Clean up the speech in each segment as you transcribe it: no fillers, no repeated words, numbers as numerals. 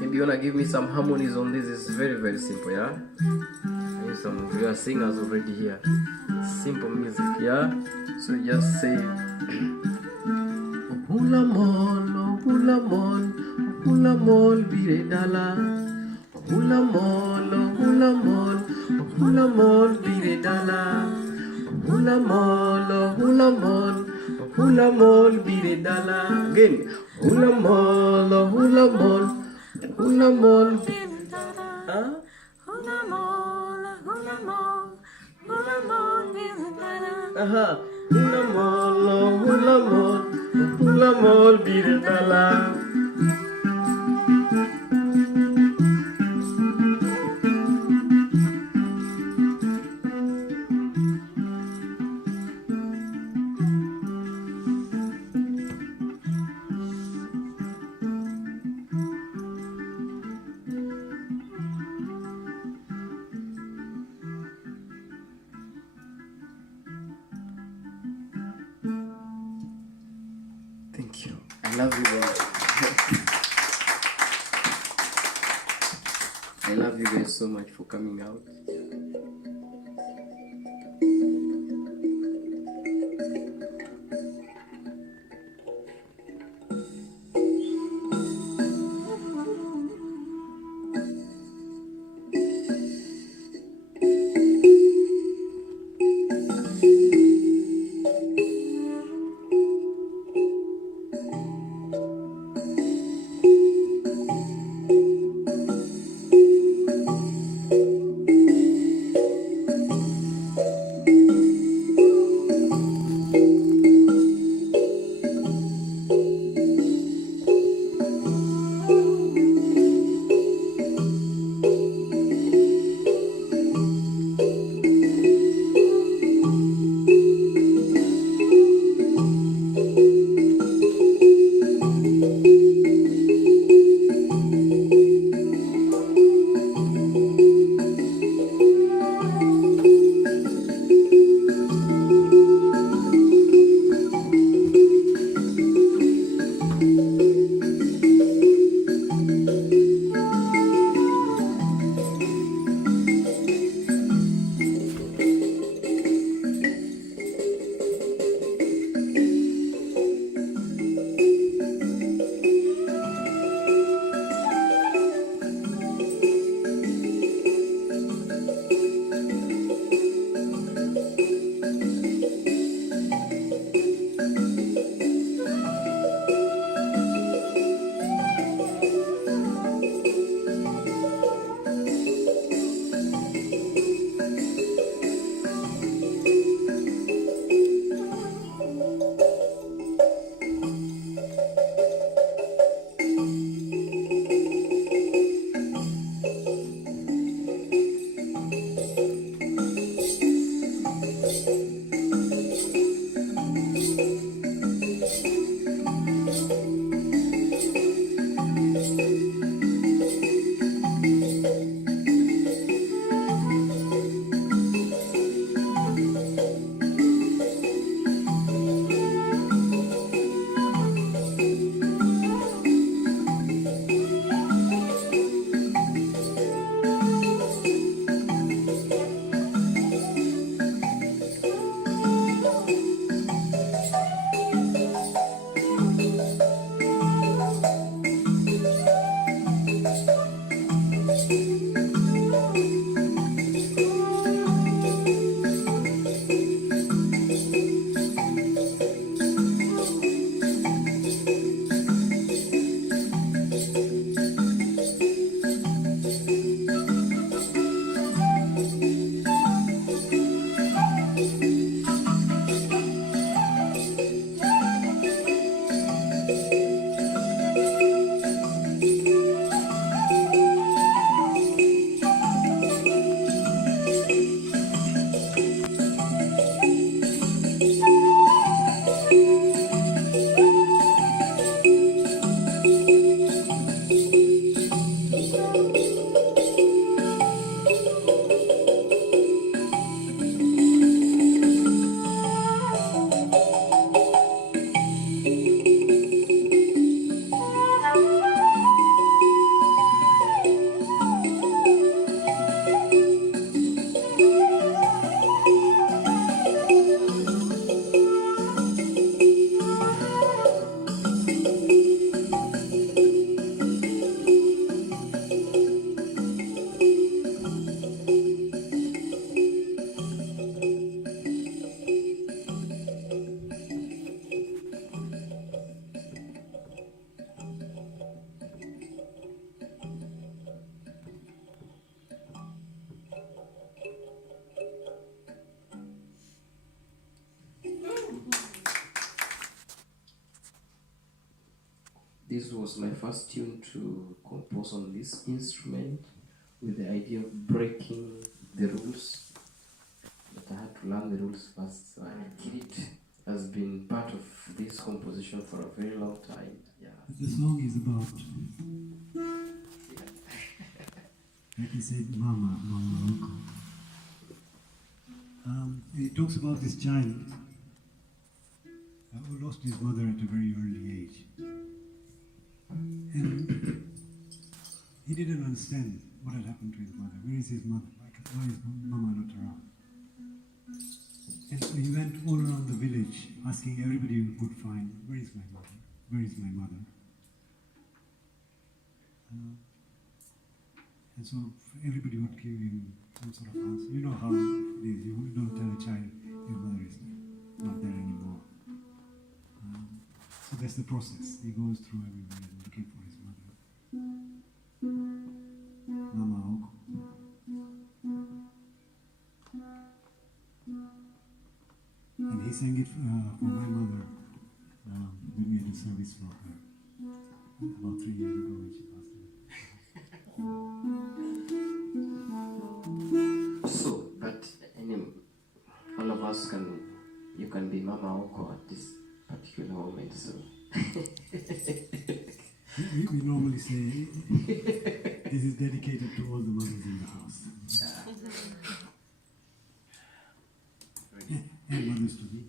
Maybe you wanna give me some harmonies on this. It's very, very simple, yeah? We are singers already here. Simple music, yeah? So just say hula mol, bire dala. Hula mol, bire dala. Hula mol, bire dala. Again, hula mol, huh? Aha, hula mol, bire dala. Thank you. I love you guys. I love you guys so much for coming out. this was my first tune to compose on this instrument, with the idea of breaking the rules. But I had to learn the rules first. So Kirit has been part of this composition for a very long time. Yeah. The song is about, like he said, Mama Oko. It talks about this child who lost his mother at a very early age. And he didn't understand what had happened to his mother. Where is his mother? Why is Mama not around? And so he went all around the village asking everybody who could find, where is my mother? Where is my mother? And so everybody would give him some sort of answer. You know how it is. You don't tell a child your mother is not there anymore. So that's the process. He goes through everywhere looking for his mother. Mama Oko. And he sang it for my mother. We made a service for her about 3 years ago when she passed away. So, but all of us you can be Mama Oko at this particular moment, so. we normally say, this is dedicated to all the mothers in the house. And mothers to be.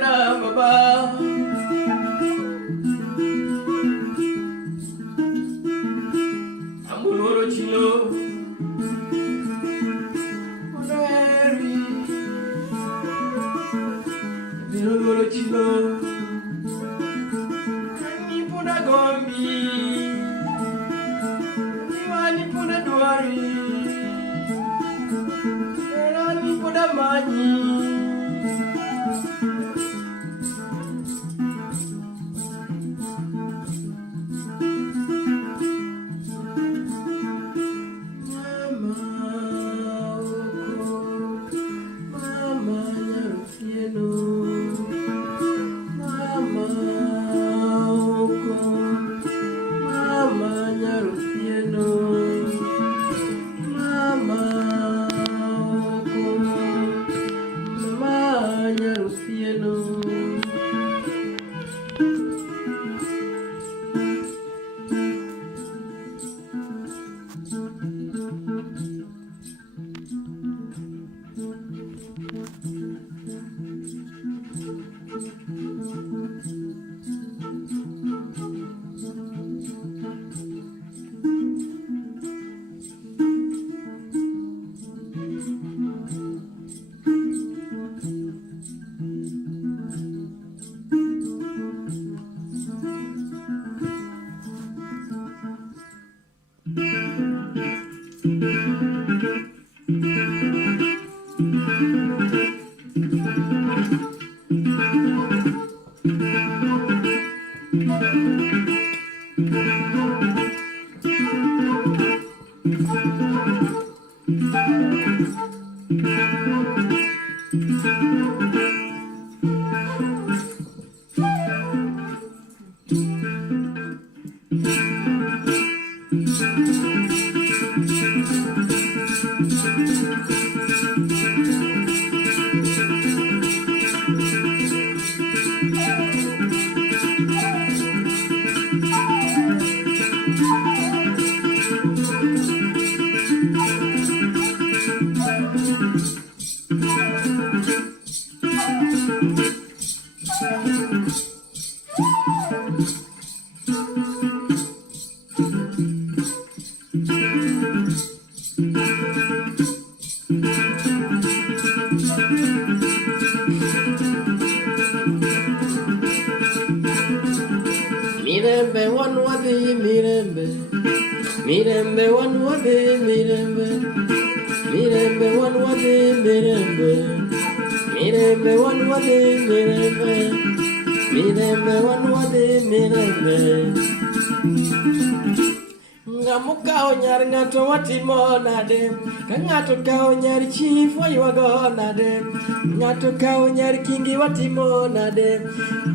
na baba amuloro chilo oneri biloro chilo ni puna gombi ni puna duari era ni puna manyi. Mirembe one wadi mirembe, mirembe one wadi mirembe, mirembe one wadi mirembe, mirembe one wadi mirembe, mirembe one wadi mirembe. Ngamuka onyar ngato watimo nade, kangato ka onyar chief waywago nade, ngato ka onyar kingi watimo nade,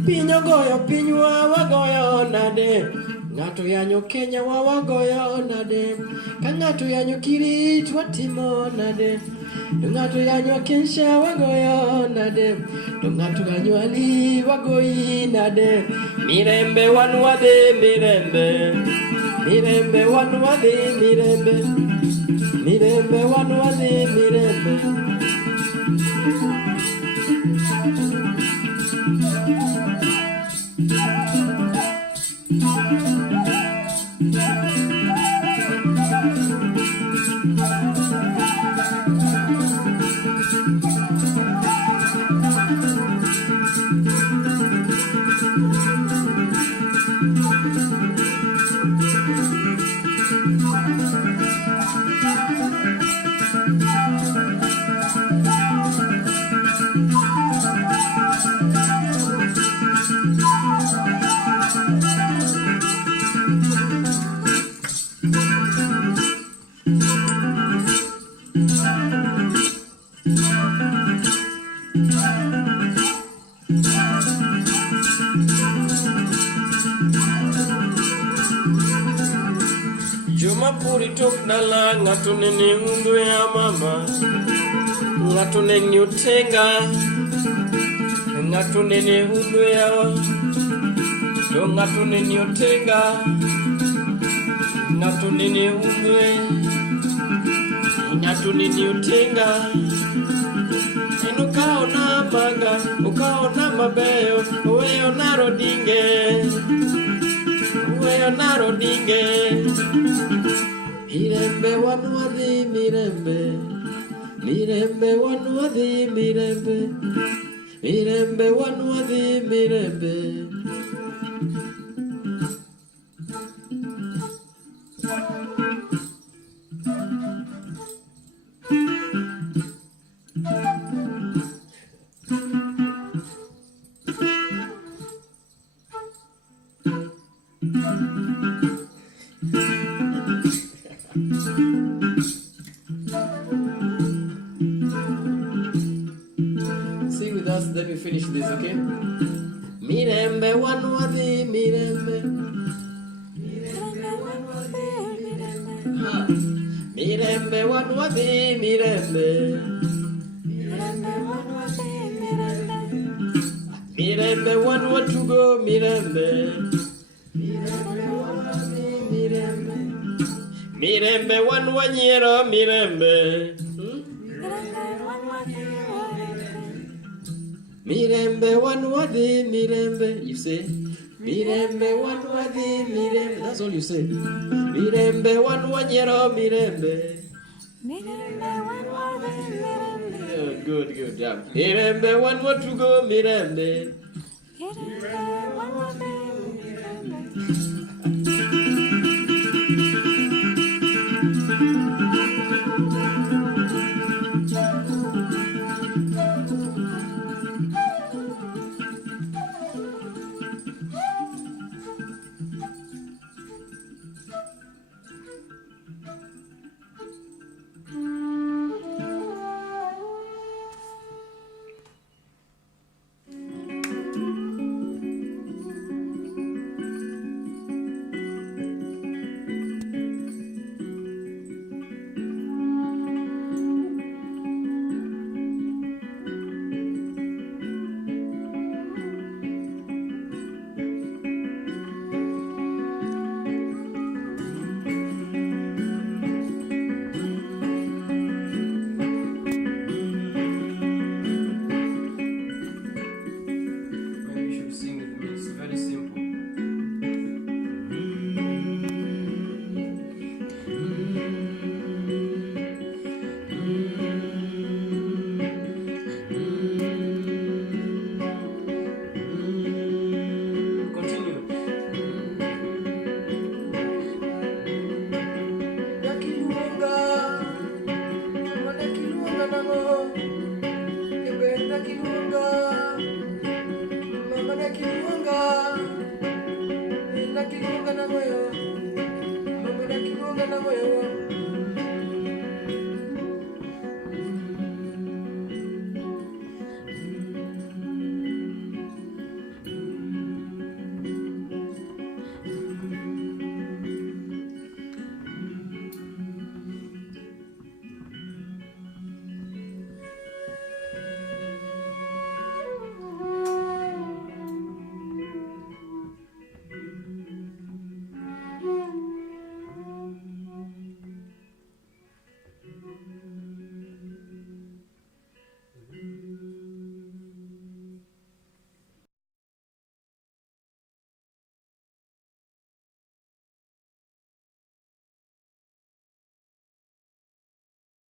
pinyo goyo pinywa wagoyo nade, ngato yanyo Kenya wagoyo nade, kangato yanyo Kirit watimo nade, ngato yanyo Kensha wagoyo nade, ngato yanyo Ali wagoyi nade, mirembe wanwade mirembe. Mirembe one wadi mirembe, mirembe one wadi mirembe. Jumapuri tok dala ngato nene undu ya mama, ngato nene utenga, ngato nene undu ya, do ngato nene utenga, ngato nene undu ya, ngato nene utenga. Ukaona mabeyo, weyo naro dinge, weyo naro dinge. Mirembe wanwadhi mirembe, mirembe wanwadhi mirembe, mirembe wanwadhi mirembe. Sing with us, then we finish this, okay? Mirembe wanwadhi mirembe, mirembe wanwadhi mirembe, mirembe wanwadhi mirembe, mirembe wanwadhi mirembe, mirembe wanwatugo mirembe, mirembe wanwadhi mirembe, mirembe wanwanyiero mirembe. Mirembe wanwadhi mirembe, you say. Mirembe wanwadhi mirembe, that's all you say. Mirembe wanwanyero mirembe. Mirembe wanwadhi mirembe. Good, good, yeah. Mirembe wanwatugo mirembe. Mirembe wanwadhi